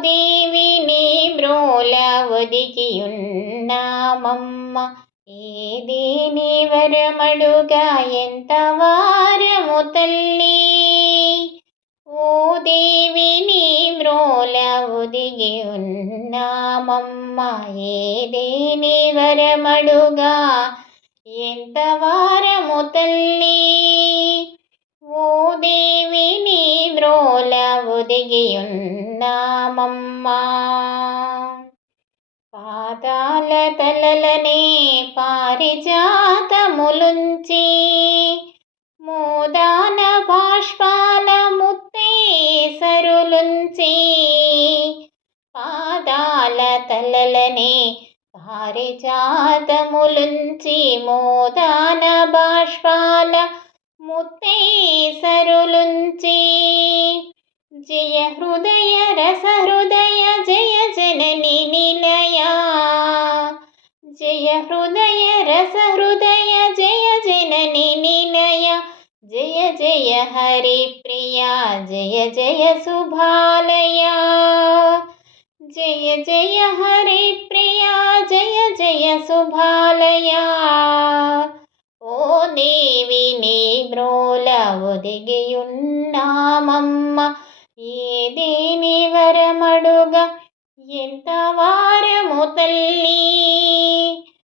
దేవి నీ బ్రోల ఒదిగియున్నామమ్మ ఏది నీ వరమడుగా ఎంత వారము తల్లి. ఓ దేవి నీ బ్రోల ఒదిగి ఉన్నామమ్మ ఏది నీ వరమడుగా ఎంత వారము తల్లి. ఓ దేవి నీ బ్రోల ఒదిగియున్నామమ్మా పాదాల తలలనే పారిజాతములుంచి మోదాన బాష్పాల ముత్తేసరులుంచి పాదాల తలలనే పారిజాతములుంచి మోదాన బాష్పాల ముత్తేసరులుంచి జయ హృదయ రస హృదయ జయ జనని నిలయ. జయ హృదయ రస హృదయ జయ జనని నిలయ. జయ జయ హరి ప్రియా జయ జయ శుభాలయ. జయ జయ హరి ప్రియా జయ జయ శుభాలయ. ఓ దేవి నీ బ్రోల ఒదిగియున్నామమ్మ ఏదేని వరమడుగా? ఎంత వారము తల్లి?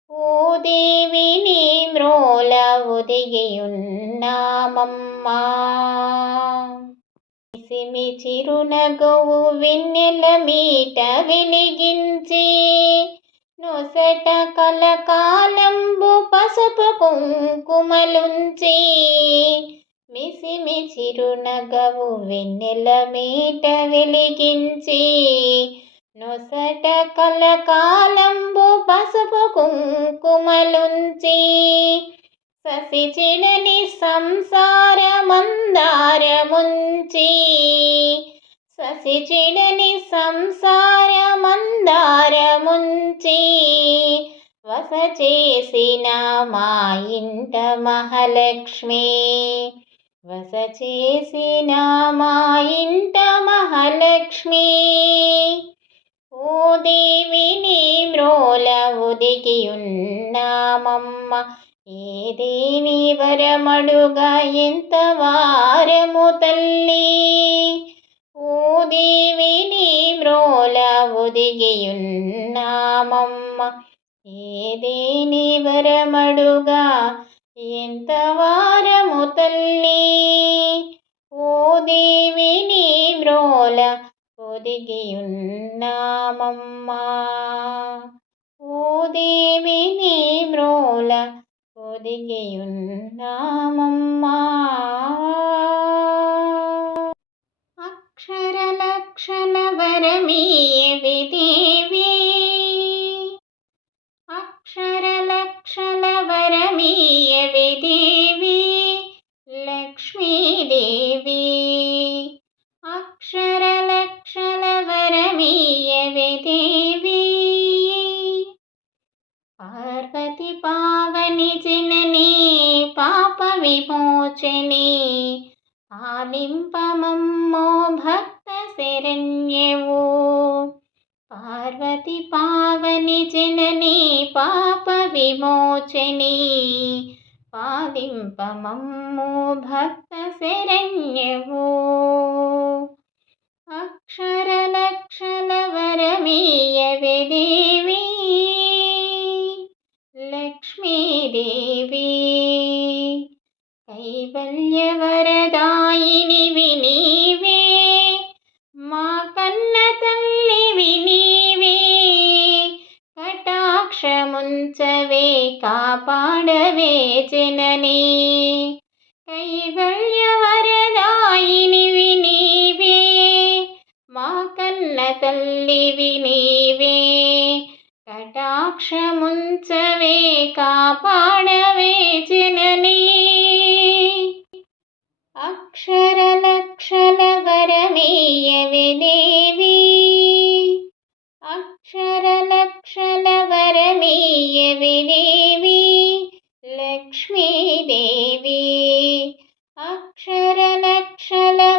ఓ దేవి నీ మ్రోల ఒదిగియున్నామమ్మా సిమి చిరునగవు వెన్నెల మీట వెలిగించి నొసట కలకాలంబు పసుపు కుంకుమలుంచి చిరునగవు వెన్నెల మీట వెలిగించి నొసట కలకాలంబు పసుపు కుంకుమలుంచి ససిచిడని సంసార మందారముంచి ససిచిడని సంసార మందారముంచి వస చేసిన మా ఇంట మహాలక్ష్మి వస చేసిన మా ఇంట మహాలక్ష్మి. ఓ దేవిని మ్రోల ఒదిగి ఉన్నామమ్మ ఏదేని వరమడుగా ఎంత వారము తల్లి. ఓ దేవిని మ్రోల ఒదిగి ఉన్నామమ్మ దేని వరమడుగా ఎంత వారము తల్లి ఓ దేవిని మ్రోల ఒదిగియున్నామమ్మా ఓ దేవిని మ్రోల ఒదిగియున్నామమ్మా అక్షర లక్షల వరమీయవి దేవి. పార్వతి పావని జనని పాప విమోచని ఆలింపమమ్మో భక్త శరణ్యవు. పార్వతి పావని జనని పాప విమోచని పాలింపమమ్మో భక్త శరణ్య లక్ష్మీదేవి. కైవల్యవరదాయినివి వినీవే మా కన్న తల్లి వినీవే కటాక్షముంచవే కాపాడవే జననీ. కైవల్యవరదాయినివి వినీవే మా కన్న తల్లి వినీవే. మోక్షముంచవే కాపాడవే జననీ. అక్షరలక్షల వరమీయవే దేవి. అక్షరలక్షల వరమీయవే దేవి లక్ష్మీదేవి. అక్షరలక్షల